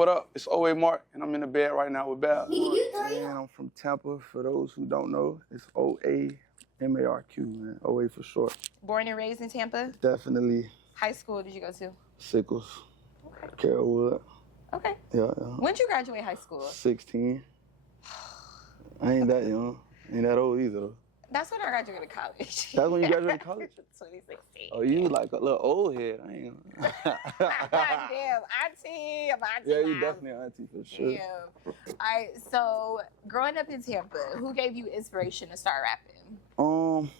what up? It's OA MARQ, and I'm in the bed right now with Bab. Man, I'm from Tampa. For those who don't know, it's OA MARQ, man. OA for short. Born and raised in Tampa? Definitely. High school did you go to? Sickles. Okay. Carrollwood. Okay. Yeah. When did you graduate high school? 16. I ain't that young. Ain't that old either, though. That's when I graduated college. That's when you graduated college? 2016. Oh, you like a little old head. I ain't. Damn, auntie. I'm auntie. Yeah, you definitely an auntie for sure. Damn. All right, so growing up in Tampa, who gave you inspiration to start rapping?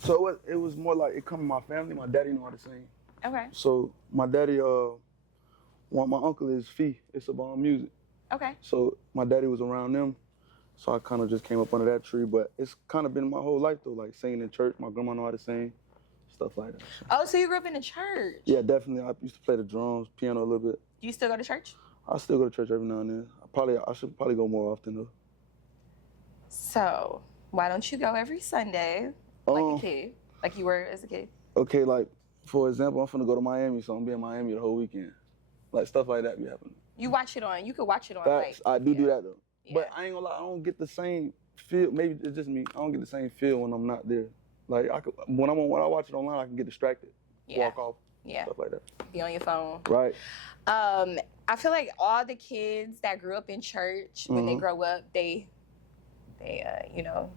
So it was more like it come from my family. My daddy knew how to sing. Okay. So my daddy, my uncle is Fee. It's about music. Okay. So my daddy was around them. So I kind of just came up under that tree. But it's kind of been my whole life though, like singing in church. My grandma know how to sing, stuff like that. Oh, so you grew up in a church? Yeah, definitely. I used to play the drums, piano a little bit. Do you still go to church? I still go to church every now and then. I should probably go more often though. So why don't you go every Sunday like a kid, like you were as a kid? Okay, like for example, I'm finna go to Miami, so I'm be in Miami the whole weekend. Like stuff like that be happening. You watch it on. You could watch it on. Facts. Like, I do that though. Yeah. But I ain't gonna lie, I don't get the same feel. Maybe it's just me. I don't get the same feel when I'm not there. Like when I watch it online, I can get distracted, walk off, stuff like that. Be on your phone. Right. I feel like all the kids that grew up in church, when they grow up, they you know,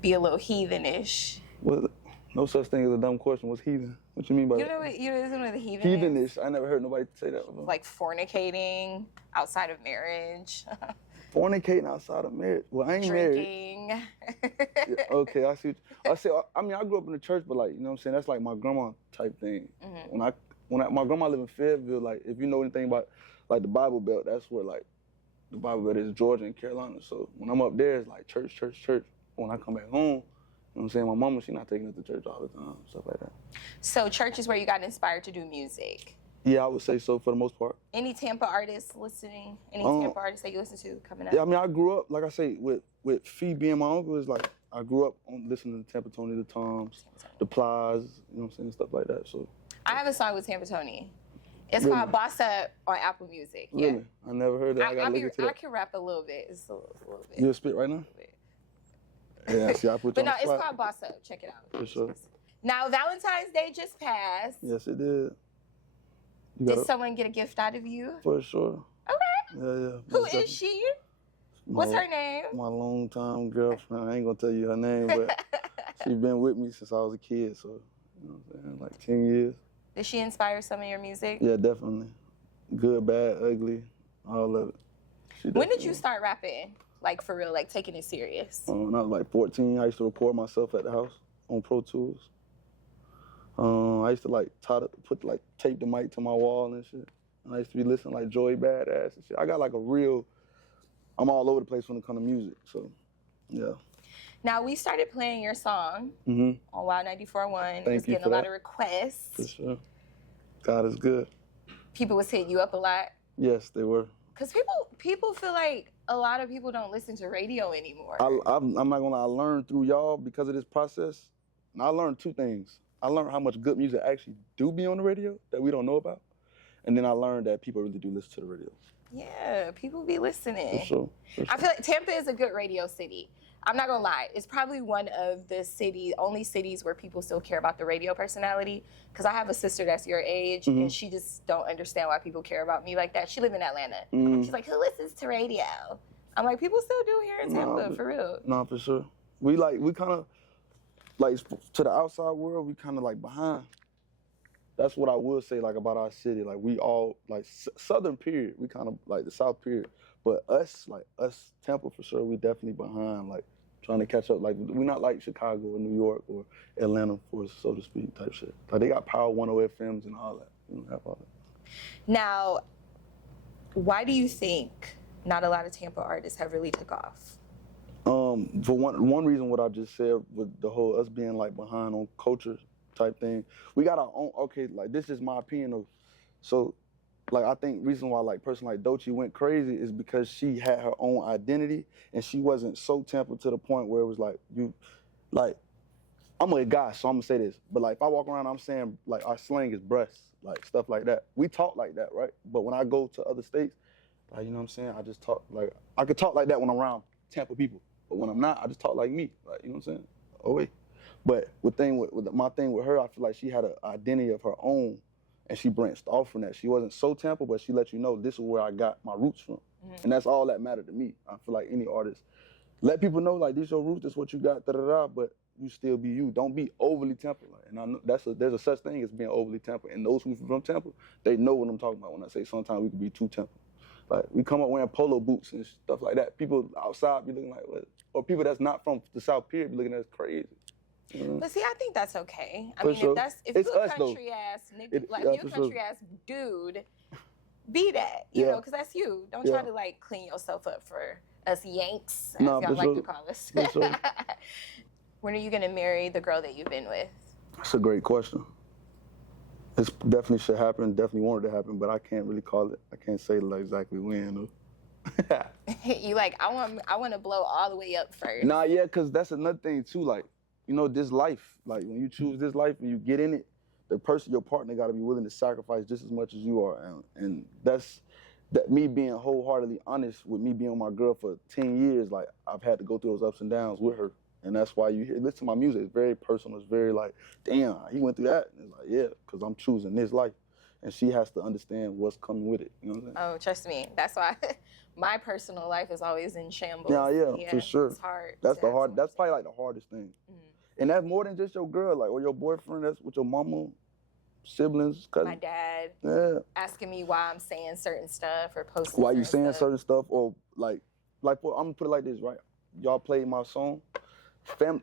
be a little heathenish. Well, no such thing as a dumb question. What's heathen? What you mean by that? You know what the heathen is? Heathenish. I never heard nobody say that before. Like fornicating outside of marriage. Fornicating outside of marriage. Well, I ain't Drinking. married. Yeah, okay, I see. I mean, I grew up in the church, but like, you know what I'm saying? That's like my grandma type thing. When my grandma lived in Fayetteville, like, if you know anything about like the Bible Belt, that's where like the Bible Belt is Georgia and Carolina. So when I'm up there, it's like church, church, church. When I come back home, you know what I'm saying? My mama, she not taking us to church all the time, stuff like that. So church is where you got inspired to do music? Yeah, I would say so for the most part. Any Tampa artists listening? Any Tampa artists that you listen to coming up? Yeah, I mean, I grew up, like I say, with Fee being my uncle, it's like I grew up on listening to Tampa Tony, the Toms, the Plies, you know what I'm saying, stuff like that. So I have a song with Tampa Tony. It's called Boss Up on Apple Music. Yeah. Really? I never heard that. I can rap a little bit. It's a little bit. You'll spit right now? Yeah, see, I put you But on no, the it's spot. called Boss Up. Check it out. For sure. Now, Valentine's Day just passed. Yes, it did. Did someone get a gift out of you? For sure. Okay. Yeah. Who is she? What's her name? My longtime girlfriend. I ain't gonna tell you her name, but she's been with me since I was a kid, so, you know what I'm saying, like 10 years. Did she inspire some of your music? Yeah, definitely. Good, bad, ugly, all of it. When did you start rapping? Like, for real, like, taking it serious? When I was like 14, I used to record myself at the house on Pro Tools. I used to like tape the mic to my wall and shit. And I used to be listening like Joey Badass and shit. I got like I'm all over the place when it comes to music, so yeah. Now, we started playing your song on Wild 94.1. It was getting a lot of requests. For sure. God is good. People was hitting you up a lot? Yes, they were. Because people feel like a lot of people don't listen to radio anymore. I'm not gonna lie, I learned through y'all because of this process. And I learned two things. I learned how much good music actually do be on the radio that we don't know about. And then I learned that people really do listen to the radio. Yeah, people be listening. For sure. I feel like Tampa is a good radio city. I'm not gonna lie, it's probably one of the only cities where people still care about the radio personality. Because I have a sister that's your age, and she just don't understand why people care about me like that. She lives in Atlanta. She's like, who listens to radio? I'm like, people still do here in Tampa, for real. No, for sure. We kind of, like, to the outside world, we kind of like behind. That's what I would say, like, about our city. Like, we all, like, Southern period, we kind of, like, the South period. But us, Tampa for sure, we definitely behind, like, trying to catch up. Like, we're not like Chicago or New York or Atlanta, so to speak, type shit. Like, they got Power 100 FMs and all that. We don't have all that. Now, why do you think not a lot of Tampa artists have really took off? For one reason, what I just said with the whole us being like behind on culture type thing, we got our own. Okay, like this is my opinion of. So, like I think reason why like person like Doechii went crazy is because she had her own identity and she wasn't so Tampa to the point where it was like you, like I'm a guy, so I'm gonna say this. But like, if I walk around, I'm saying like our slang is breasts, like stuff like that. We talk like that, right? But when I go to other states, like you know what I'm saying, I just talk like I could talk like that when I'm around Tampa people. But when I'm not, I just talk like me, like you know what I'm saying. OA. But my thing with her, I feel like she had an identity of her own, and she branched off from that. She wasn't so Tampa, but she let you know this is where I got my roots from, and that's all that mattered to me. I feel like any artist, let people know like these your roots, this what you got, da da da. But you still be you. Don't be overly Tampa. Like, and I know there's a such thing as being overly Tampa, and those who from Tampa, they know what I'm talking about when I say sometimes we can be too Tampa. Like we come up wearing polo boots and stuff like that. People outside be looking like what, or people that's not from the South Period be looking at us crazy. But see, I think that's okay. I For mean, sure. if It's you're a us, though. country ass nigga, like you're a country ass dude, be that, you know, because that's you. Don't try to like clean yourself up for us Yanks, as y'all like to call us. Sure. When are you gonna marry the girl that you've been with? That's a great question. It definitely should happen. Definitely wanted to happen, but I can't really call it. I can't say like exactly when. You like I want to blow all the way up first. Nah, yeah, cause that's another thing too. Like, you know, this life. Like when you choose this life and you get in it, the person, your partner, got to be willing to sacrifice just as much as you are, and that's that. Me being wholeheartedly honest with me being with my girl for 10 years, like I've had to go through those ups and downs with her, and that's why you listen to my music. It's very personal. It's very like, damn, he went through that. And it's like, yeah, cause I'm choosing this life, and she has to understand what's coming with it. You know what I'm saying? Oh, trust me. That's why my personal life is always in shambles. Yeah, for sure. It's hard. That's That's probably like the hardest thing. Mm-hmm. And that's more than just your girl, like, or your boyfriend. That's with your mama, siblings, cousins. My dad asking me why I'm saying certain stuff or posting. Why you saying stuff. certain stuff, or like I'm gonna put it like this, right? Y'all played my song.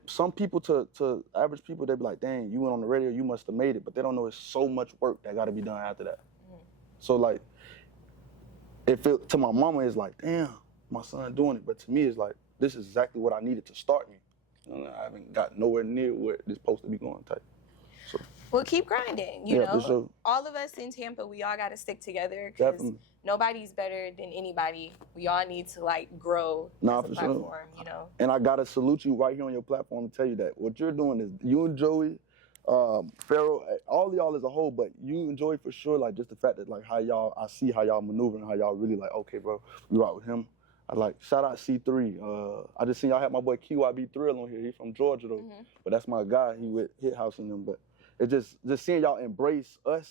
Some people to average people, they be like, dang, you went on the radio, you must have made it, but they don't know it's so much work that got to be done after that. Mm-hmm. So like, to my mama, it's like, damn, my son doing it, but to me, it's like, this is exactly what I needed to start me. You know, I haven't got nowhere near where it's supposed to be going type. So. Well, keep grinding. You know, for sure. All of us in Tampa, we all got to stick together because nobody's better than anybody. We all need to like grow as a platform, you know. And I gotta salute you right here on your platform to tell you that what you're doing is you and Joey, Pharaoh, all of y'all as a whole, but you and Joey for sure. Like just the fact that like I see how y'all maneuver and how y'all really like, okay, bro, we rock with him. I like, shout out C3. I just seen y'all had my boy KYB Thrill on here. He's from Georgia though, but that's my guy. He with Hit House and them. But it just seeing y'all embrace us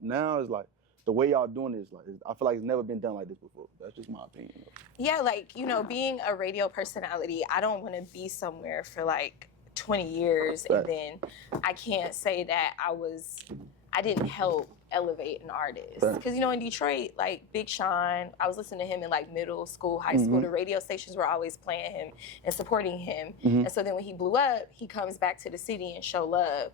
now is like the way y'all doing this. Like I feel like it's never been done like this before. That's just my opinion. Yeah, like you know, being a radio personality, I don't want to be somewhere for like 20 years and then I can't say that I didn't help elevate an artist. Because, you know, in Detroit, like Big Sean, I was listening to him in like middle school, high school. The radio stations were always playing him and supporting him. And so then when he blew up, he comes back to the city and show love.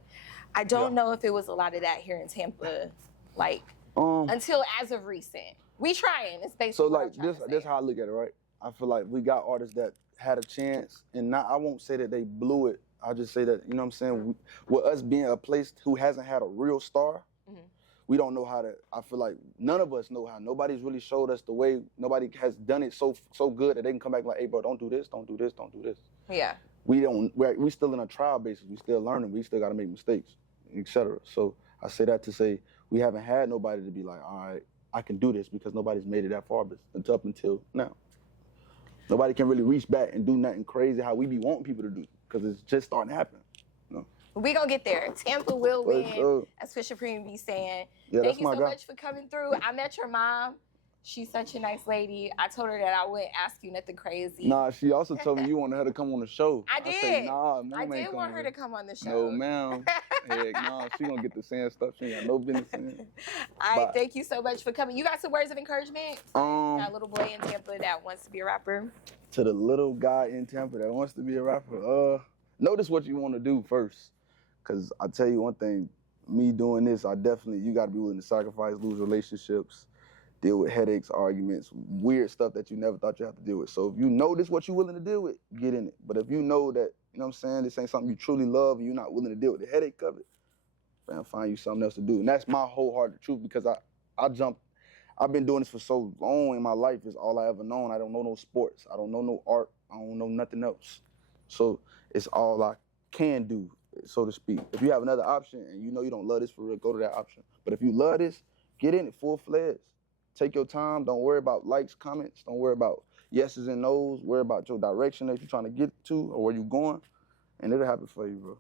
I don't know if it was a lot of that here in Tampa, like until as of recent. We trying, it's basically so like this how I look at it, right? I feel like we got artists that had a chance and I won't say that they blew it. I'll just say that, you know what I'm saying, with us being a place who hasn't had a real star, we don't know how to, I feel like none of us know how. Nobody's really showed us the way, nobody has done it so good that they can come back like, hey bro, don't do this, don't do this, don't do this. Yeah. We still in a trial basis, we still learning, we still gotta make mistakes, etc. So I say that to say, we haven't had nobody to be like, all right, I can do this because nobody's made it that far up until now. Nobody can really reach back and do nothing crazy how we be wanting people to do because it's just starting to happen. You know? We gonna get there. Tampa will win, as Fisher Supreme be saying. Yeah, Thank you so much for coming through. I met your mom. She's such a nice lady. I told her that I wouldn't ask you nothing crazy. Nah, she also told me you wanted her to come on the show. I did. I said, nah, I did want her to come on the show. No, ma'am. Heck, nah, she gonna get the saying stuff she ain't got no business saying. All right, thank you so much for coming. You got some words of encouragement? That little boy in Tampa that wants to be a rapper? To the little guy in Tampa that wants to be a rapper, notice what you want to do first. Because I tell you one thing, me doing this, you got to be willing to sacrifice, lose relationships, deal with headaches, arguments, weird stuff that you never thought you had to deal with. So if you know this what you're willing to deal with, get in it. But if you know that, you know what I'm saying, this ain't something you truly love and you're not willing to deal with the headache of it, man, find you something else to do. And that's my wholehearted truth because I've been doing this for so long in my life. It's all I ever known. I don't know no sports. I don't know no art. I don't know nothing else. So it's all I can do. so to speak. If you have another option and you know you don't love this for real, go to that option. But if you love this, get in it full-fledged. Take your time. Don't worry about likes, comments. Don't worry about yeses and nos. Worry about your direction that you're trying to get to or where you're going, and it'll happen for you, bro.